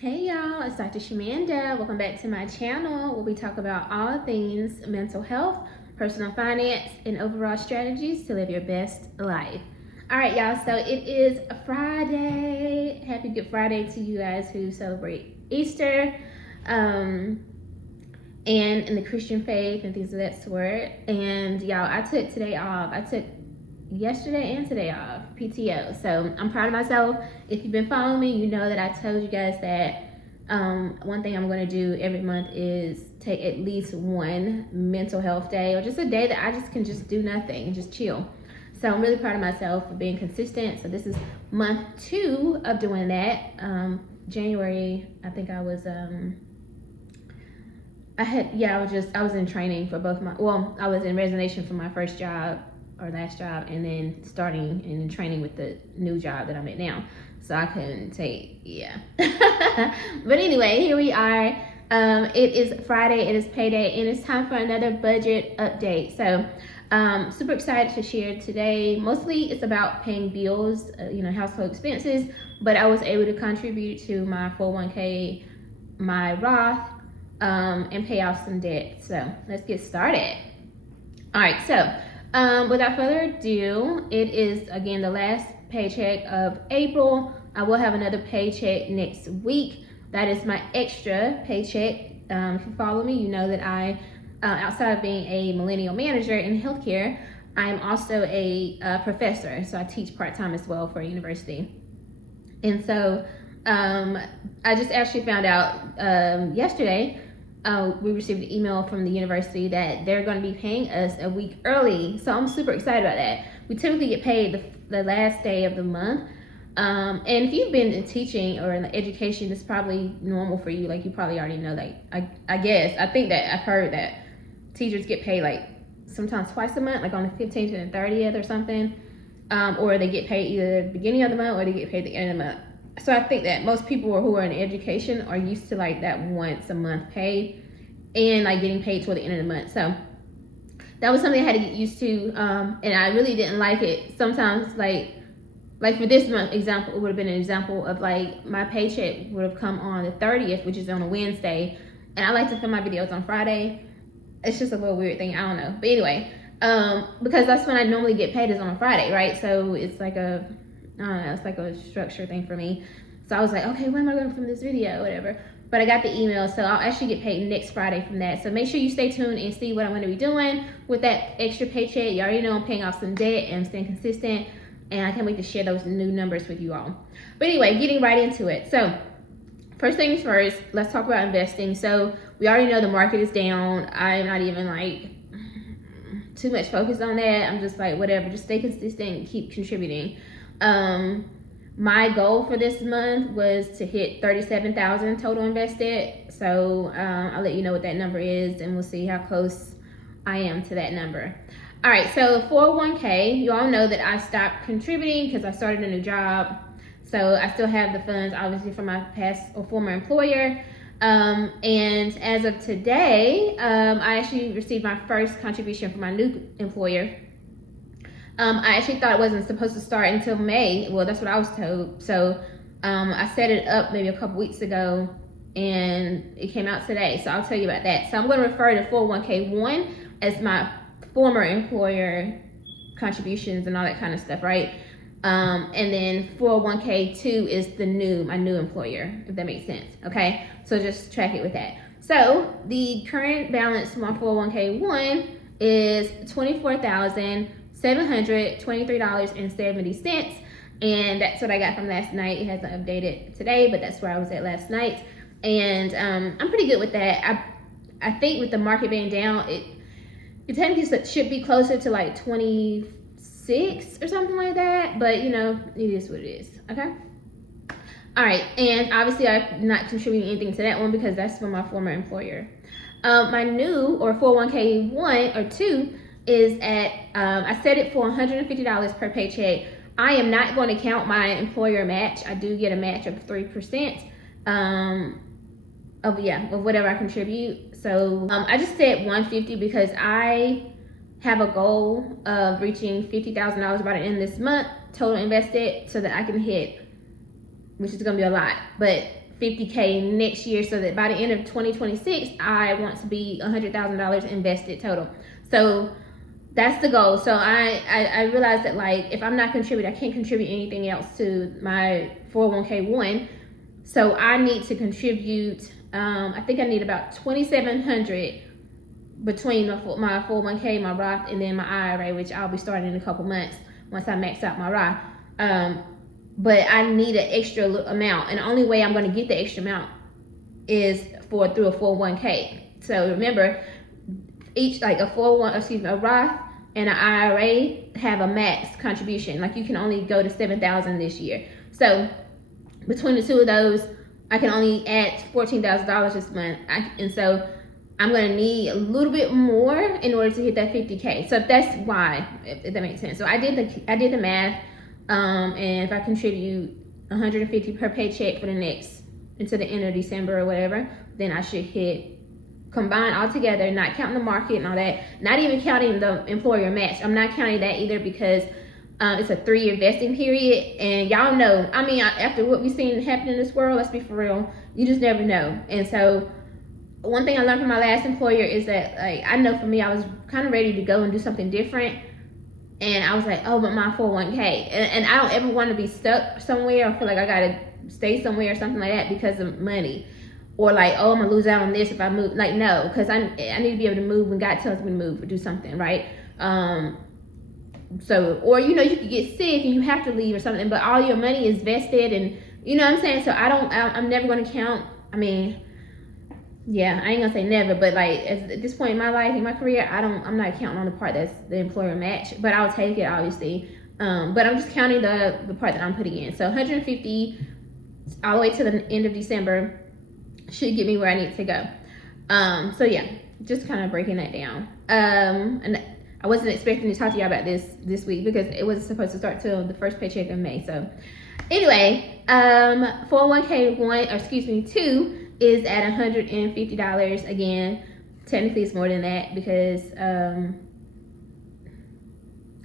Hey y'all, it's Dr. Shamanda. Welcome back to my channel where we talk about all things mental health, personal finance, and overall strategies to live your best life. All right, y'all, so it is a Friday. Happy Good Friday to you guys who celebrate Easter and in the Christian faith and things of that sort. And y'all, I took today off. I took yesterday and today off, PTO. So I'm proud of myself. If you've been following me, you know that I told you guys that one thing I'm going to do every month is take at least one mental health day, or just a day that I just can just do nothing and just chill. So I'm really proud of myself for being consistent. So this is month 2 of doing that. January, I think I was I was in training for both I was in resignation for my first job or last job, and then starting and in training with the new job that I'm at now. So I couldn't take, but anyway, here we are. It is Friday, it is payday, and it's time for another budget update. So super excited to share today. Mostly it's about paying bills, household expenses, but I was able to contribute to my 401k, my Roth, and pay off some debt. So let's get started. All right, so without further ado, it is again the last paycheck of April. I will have another paycheck next week. That is my extra paycheck. If you follow me, you know that I, outside of being a millennial manager in healthcare, I am also a professor. So I teach part-time as well for a university. And so I just actually found out yesterday, we received an email from the university that they're going to be paying us a week early. So I'm super excited about that. We typically get paid the last day of the month. And if you've been in teaching or in education, it's probably normal for you. Like, you probably already know that. I think that I've heard that teachers get paid like sometimes twice a month, like on the 15th and the 30th or something. Or they get paid either at the beginning of the month or they get paid at the end of the month. So I think that most people who are in education are used to like that once a month pay and like getting paid toward the end of the month. So that was something I had to get used to. And I really didn't like it. Sometimes like for this month example, it would have been an example of like my paycheck would have come on the 30th, which is on a Wednesday. And I like to film my videos on Friday. It's just a little weird thing. I don't know. But anyway, because that's when I normally get paid, is on a Friday, right? So it's like it's like a structure thing for me. So I was like, okay, when am I going from this video, whatever. But I got the email, so I'll actually get paid next Friday from that. So make sure you stay tuned and see what I'm going to be doing with that extra paycheck. You already know I'm paying off some debt and I'm staying consistent, and I can't wait to share those new numbers with you all. But anyway, getting right into it. So first things first, let's talk about investing. So we already know the market is down. I'm not even like too much focused on that. I'm just like, whatever, just stay consistent and keep contributing. My goal for this month was to hit 37,000 total invested. So I'll let you know what that number is, and we'll see how close I am to that number. All right, so 401k, you all know that I stopped contributing because I started a new job. So I still have the funds, obviously, from my past or former employer. And as of today, I actually received my first contribution from my new employer. I actually thought it wasn't supposed to start until May. Well, that's what I was told. So I set it up maybe a couple weeks ago, and it came out today. So I'll tell you about that. So I'm going to refer to 401k1 as my former employer contributions and all that kind of stuff, right? And then 401k2 is my new employer, if that makes sense. Okay, so just track it with that. So the current balance for my 401k1 is $24,723.70, and that's what I got from last night. It hasn't updated today, but that's where I was at last night, and I'm pretty good with that. I think with the market being down, it technically should be closer to like 26 or something like that, but it is what it is. Okay, all right, and obviously I'm not contributing anything to that one because that's from my former employer. My new, or 401k1 or 2, is at I set it for $150 per paycheck. I am not going to count my employer match. I do get a match of 3% of whatever I contribute. So I just set 150 because I have a goal of reaching $50,000 by the end of this month total invested, so that I can hit, which is gonna be a lot, but 50K next year, so that by the end of 2026, I want to be $100,000 invested total. So that's the goal. So I realized that, like, if I'm not contributing, I can't contribute anything else to my 401k one. So I need to contribute, I think I need about $2,700 between my 401k, my Roth, and then my IRA, which I'll be starting in a couple months once I max out my Roth. But I need an extra amount, and the only way I'm going to get the extra amount is through a 401k. So remember, each, like, a Roth and an IRA have a max contribution. Like, you can only go to $7,000 this year. So between the two of those, I can only add $14,000 this month, and so I'm gonna need a little bit more in order to hit that 50K. So that's why, if that makes sense. So I did the math, and if I contribute $150 per paycheck for until the end of December or whatever, then I should hit, combined all together, not counting the market and all that, not even counting the employer match. I'm not counting that either, because it's a 3-year vesting period, and y'all know, I mean, after what we've seen happen in this world, let's be for real, you just never know. And so one thing I learned from my last employer is that, like, I know for me, I was kind of ready to go and do something different, and I was like, oh, but my 401k, and I don't ever want to be stuck somewhere or feel like I gotta stay somewhere or something like that because of money, or like, oh, I'm gonna lose out on this if I move. Like, no, because I need to be able to move when God tells me to move or do something, right? So, or, you know, you could get sick and you have to leave or something, but all your money is vested, and you know what I'm saying? So I'm never going to count. I mean, yeah, I ain't gonna say never, but like, at this point in my life, in my career, I'm not counting on the part that's the employer match, but I'll take it, obviously. But I'm just counting the part that I'm putting in. So 150 all the way to the end of December should get me where I need to go. So yeah, just kind of breaking that down. And I wasn't expecting to talk to y'all about this week, because it wasn't supposed to start till the first paycheck in May. So anyway, 401k 2 is at $150. Again, technically it's more than that, because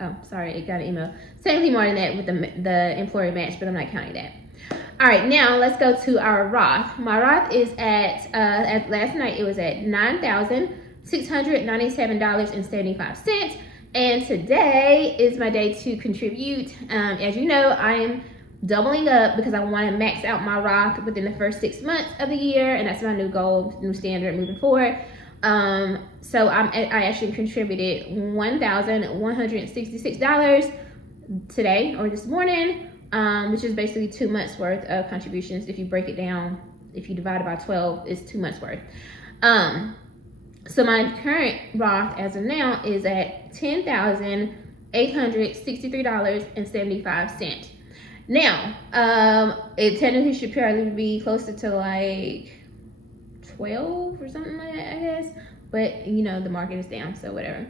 oh, sorry, it got an email. Technically more than that with the employer match, but I'm not counting that. All right, now let's go to our Roth. My Roth is at last night it was at $9,697.75, and today is my day to contribute. As you know, I am doubling up because I want to max out my Roth within the first 6 months of the year, and that's my new goal, new standard moving forward. So I actually contributed $1,166 today, or this morning, which is basically 2 months worth of contributions. If you break it down, if you divide it by 12, it's 2 months worth. So my current Roth as of now is at $10,863.75. Now, it technically should probably be closer to like 12 or something like that, I guess. But you know, the market is down, so whatever.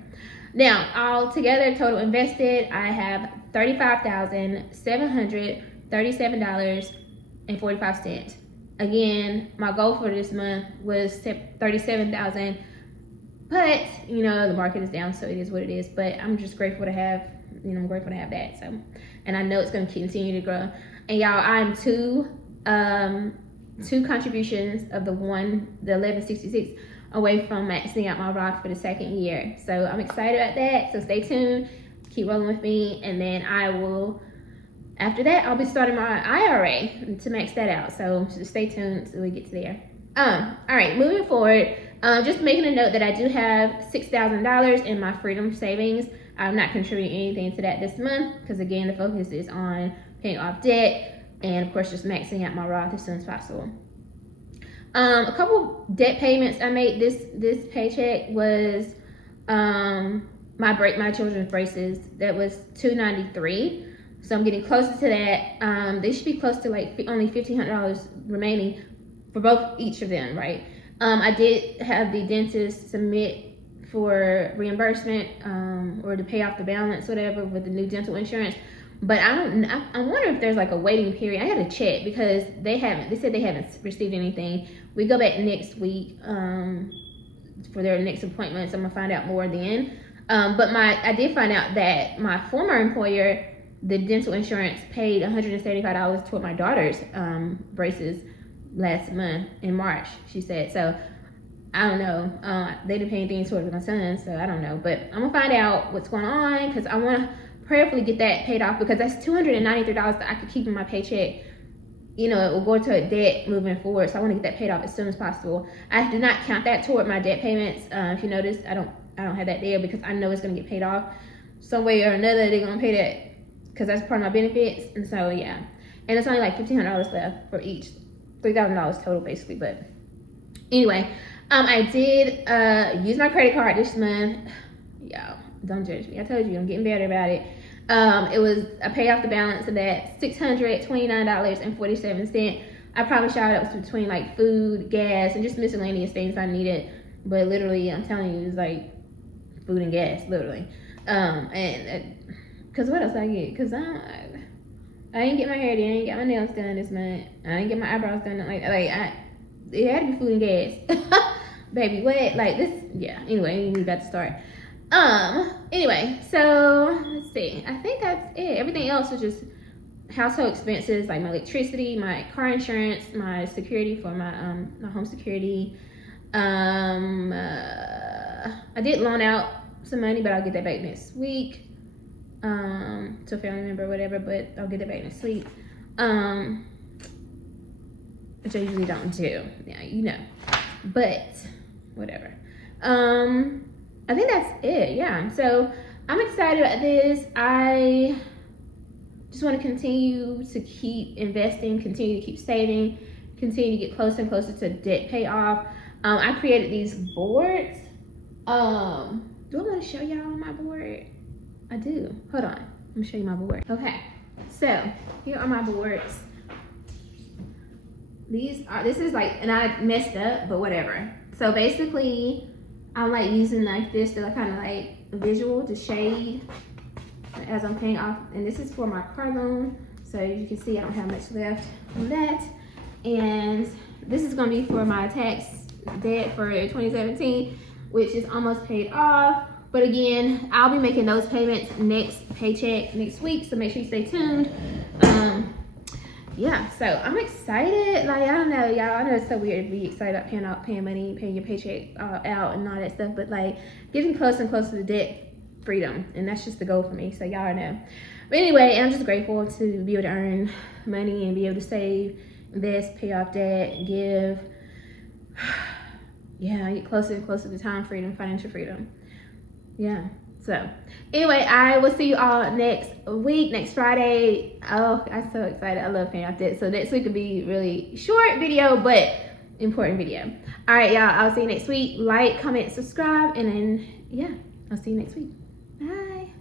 Now, all together, total invested, I have $35,737.45. Again, my goal for this month was $37,000, but you know, the market is down, so it is what it is. But I'm just grateful to have, you know, I'm grateful to have that. So, and I know it's going to continue to grow. And y'all, I'm two contributions of the 1166 away from maxing out my Roth for the second year. So I'm excited about that. So stay tuned, keep rolling with me, and then I will, after that, I'll be starting my IRA to max that out. So just stay tuned until we get to there. All right, moving forward, just making a note that I do have $6,000 in my Freedom Savings. I'm not contributing anything to that this month, because again, the focus is on paying off debt and of course just maxing out my Roth as soon as possible. A couple debt payments I made this paycheck was my children's braces. That was $293. So I'm getting closer to that. They should be close to like only $1,500 remaining for each of them, right? I did have the dentist submit for reimbursement or to pay off the balance, whatever, with the new dental insurance. But I wonder if there's like a waiting period. I had to check because they said they haven't received anything. We go back next week for their next appointment, so I'm gonna find out more then. But I did find out that my former employer, the dental insurance, paid $175 toward my daughter's braces last month in March, she said. So I don't know. They didn't pay anything towards my son, so I don't know. But I'm gonna find out what's going on, because I want to prayerfully get that paid off, because that's $293 that I could keep in my paycheck. You know, it will go to a debt moving forward, so I want to get that paid off as soon as possible. I do not count that toward my debt payments. If you notice, I don't have that there, because I know it's gonna get paid off some way or another. They're gonna pay that because that's part of my benefits, and so yeah. And it's only like $1,500 left for each, $3,000 total basically. But anyway, I did use my credit card this month. Y'all, don't judge me. I told you I'm getting better about it. It was a Payoff the balance of that $629.47. I probably shot up between like food, gas, and just miscellaneous things I needed. But literally, I'm telling you, it was like food and gas, literally. And cause what else I get? Cause I didn't get my hair done, I didn't get my nails done this month. I didn't get my eyebrows done. It had to be food and gas. Baby, what? Like this, yeah. Anyway, we about to start. Anyway, so let's see. I think that's it. Everything else was just household expenses, like my electricity, my car insurance, my security for my home security. I did loan out some money, but I'll get that back next week. To a family member or whatever, but I'll get that back next week. Which I usually don't do. Yeah, you know. But whatever. I think that's it. Yeah. So I'm excited about this. I just want to continue to keep investing, continue to keep saving, continue to get closer and closer to debt payoff. I created these boards. Do I want to show y'all my board? I do. Hold on. Let me show you my board. Okay. So here are my boards. This is like, and I messed up, but whatever. So basically, I'm like using like this to kind of like visual to shade as I'm paying off. And this is for my car loan. So as you can see, I don't have much left on that. And this is gonna be for my tax debt for 2017, which is almost paid off. But again, I'll be making those payments next paycheck next week, so make sure you stay tuned. Yeah, so I'm excited. Like, I don't know, y'all. I know it's so weird to be excited about paying money, paying your paycheck out and all that stuff, but like getting closer and closer to debt freedom, and that's just the goal for me. So y'all know. But anyway, I'm just grateful to be able to earn money and be able to save, invest, pay off debt, give. Yeah, I get closer and closer to time freedom, financial freedom. Yeah. So anyway, I will see you all next week, next Friday. Oh, I'm so excited. I love paying off debt. So next week will be really short video, but important video. All right, y'all. I'll see you next week. Like, comment, subscribe, and then yeah, I'll see you next week. Bye.